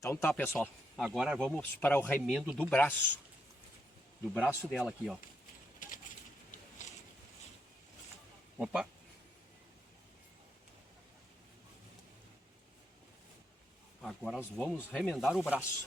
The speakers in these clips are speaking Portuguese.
Então tá, pessoal. Agora vamos para o remendo do braço. Do braço dela aqui, ó. Opa! Agora nós vamos remendar o braço.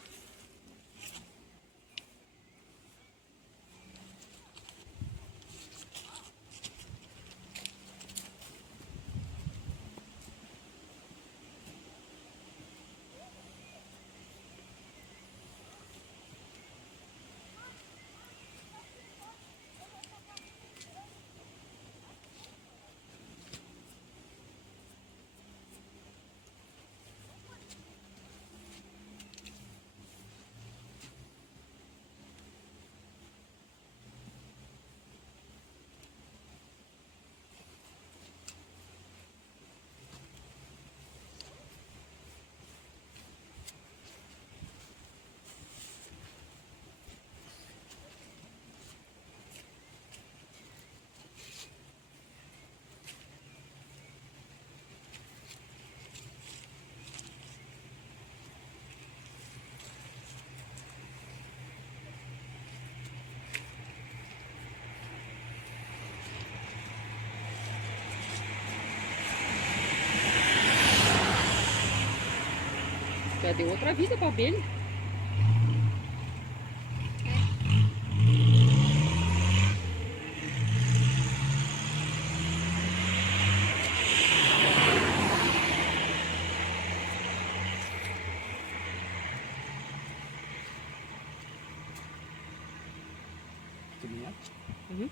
Já deu outra vida pra abelha. Uhum.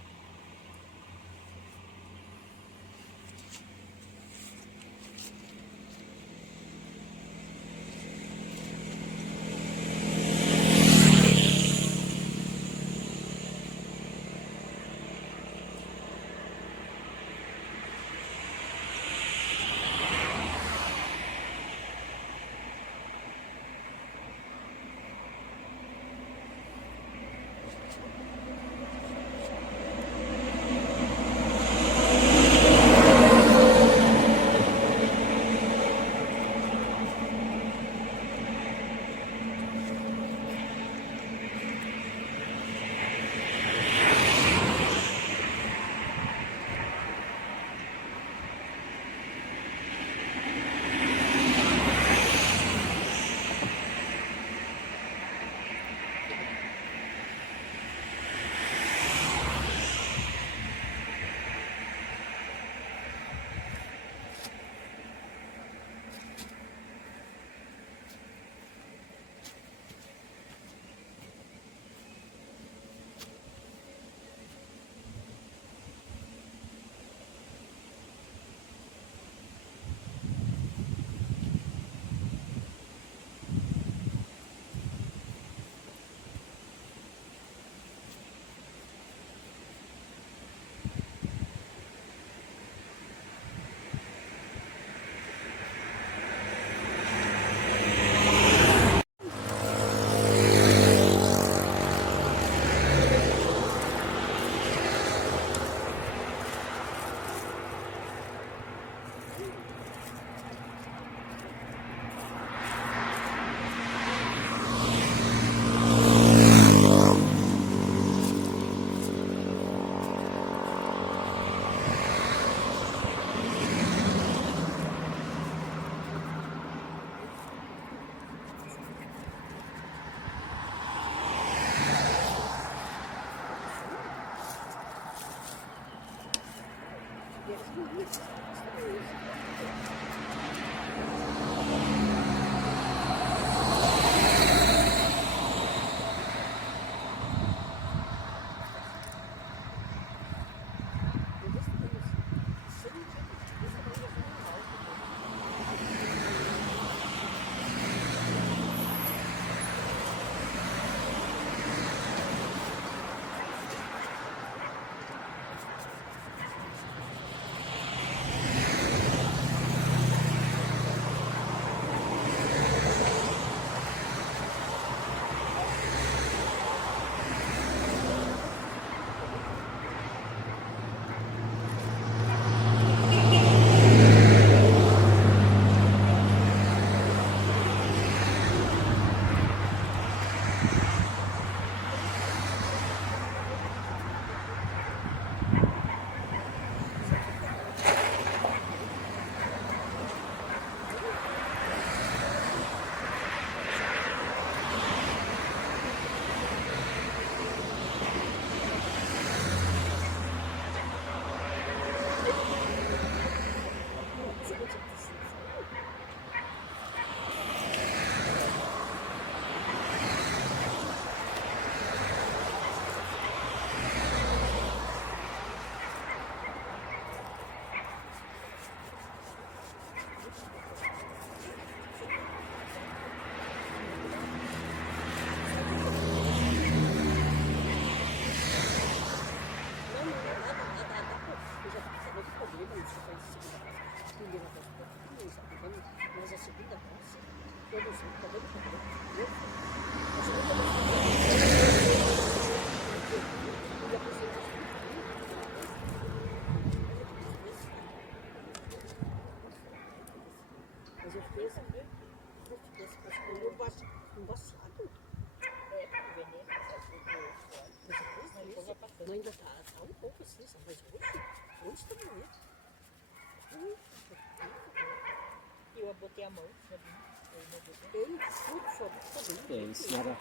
É, senhora.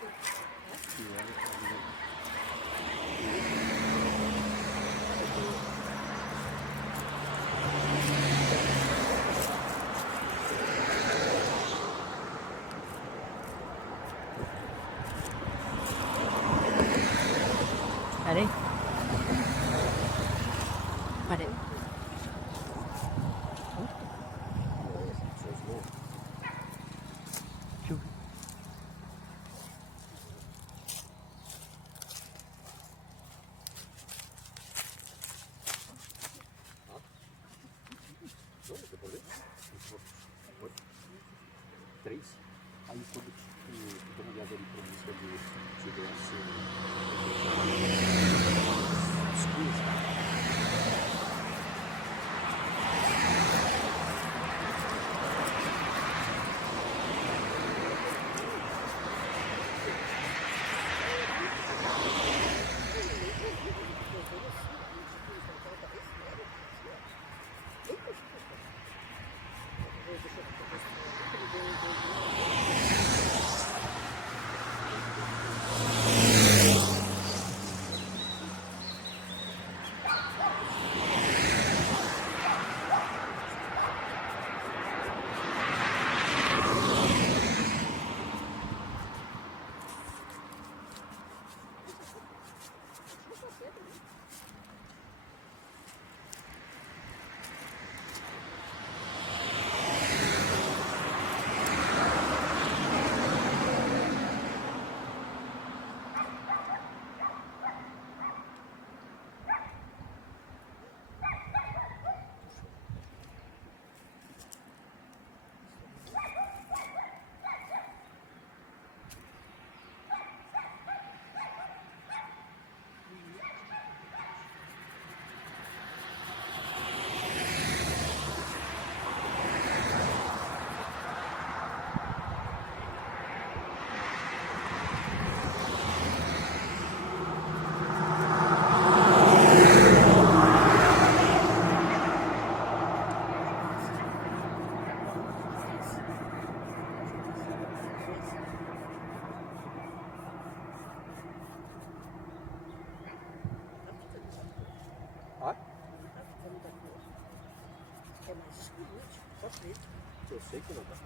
Peraí. Peraí. Deixa eu ver. Três. Aí quando tu dá uma olhada ali pra música de segurança. Eu sei que não dá.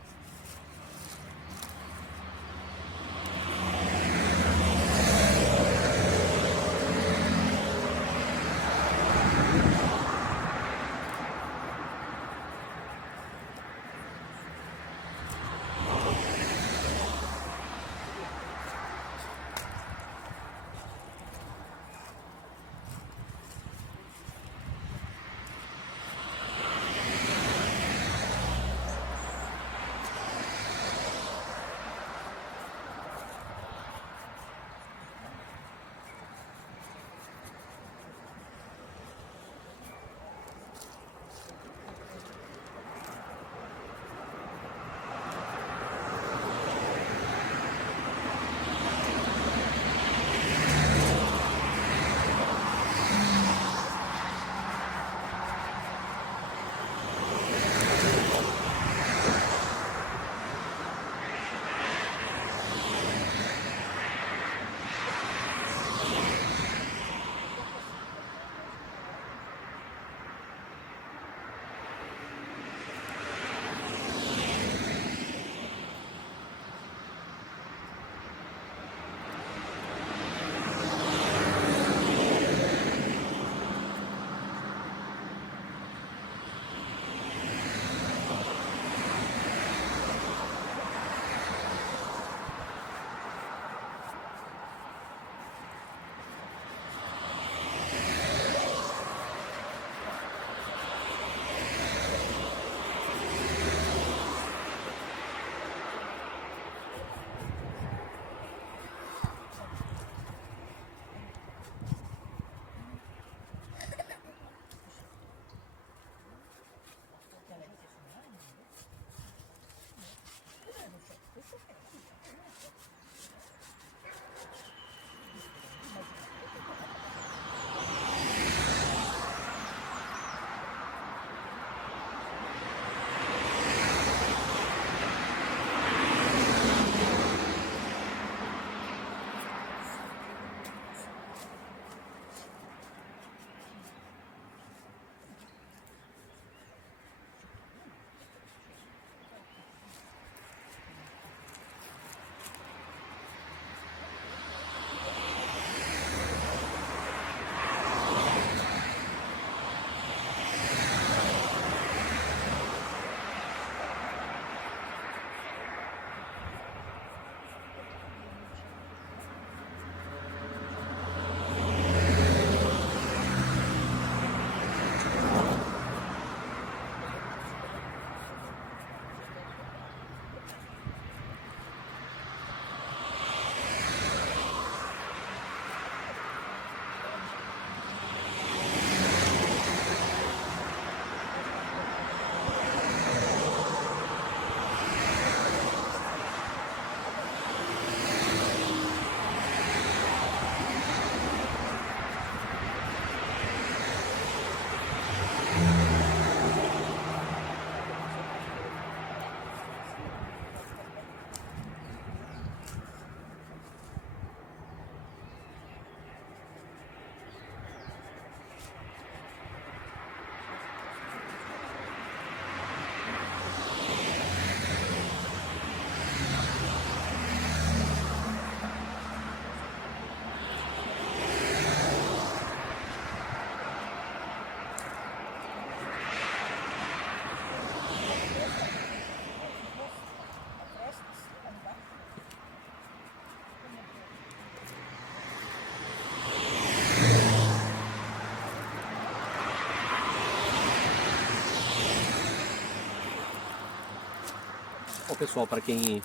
Ó, pessoal, para quem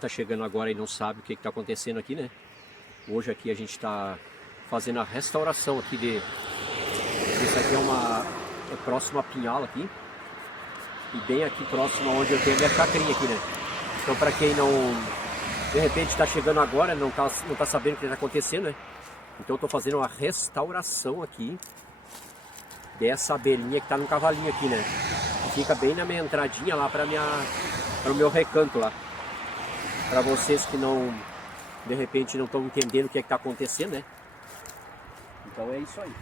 tá chegando agora e não sabe o que tá acontecendo aqui, né? Hoje aqui a gente tá fazendo a restauração aqui de... Isso aqui é próximo a Pinhal aqui. E bem aqui próximo onde eu tenho a minha chacrinha aqui, né? Então para quem não... De repente está chegando agora, não tá sabendo o que está acontecendo, né? Então eu tô fazendo uma restauração aqui dessa abelhinha que tá no cavalinho aqui, né? Fica bem na minha entradinha lá para o meu recanto lá. Para vocês que não, de repente não estão entendendo o que é que tá acontecendo, né? Então é isso aí.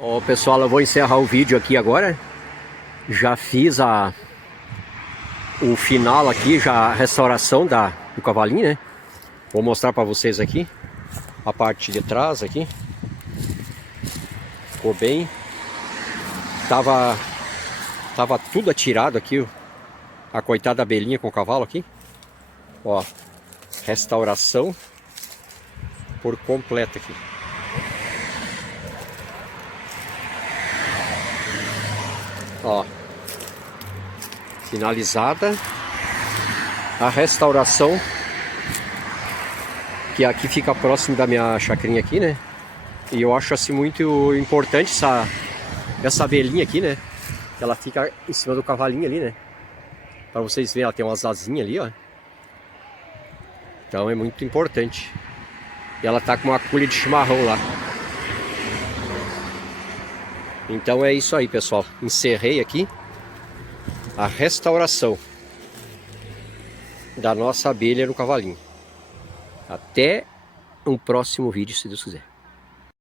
Ó, pessoal, eu vou encerrar o vídeo aqui agora. Já fiz o final aqui, já a restauração do cavalinho, né? Vou mostrar para vocês aqui a parte de trás aqui. Ficou bem. Tava tudo atirado aqui, a coitada abelhinha com o cavalo aqui. Ó, restauração por completo aqui. Ó, finalizada a restauração, que aqui fica próximo da minha chacrinha aqui, né? E eu acho assim muito importante essa abelhinha aqui, né? Ela fica em cima do cavalinho ali, né? Para vocês verem, ela tem umas asinhas ali, ó. Então é muito importante. E ela tá com uma cuia de chimarrão lá. Então é isso aí, pessoal. Encerrei aqui a restauração da nossa abelha no cavalinho. Até um próximo vídeo, se Deus quiser.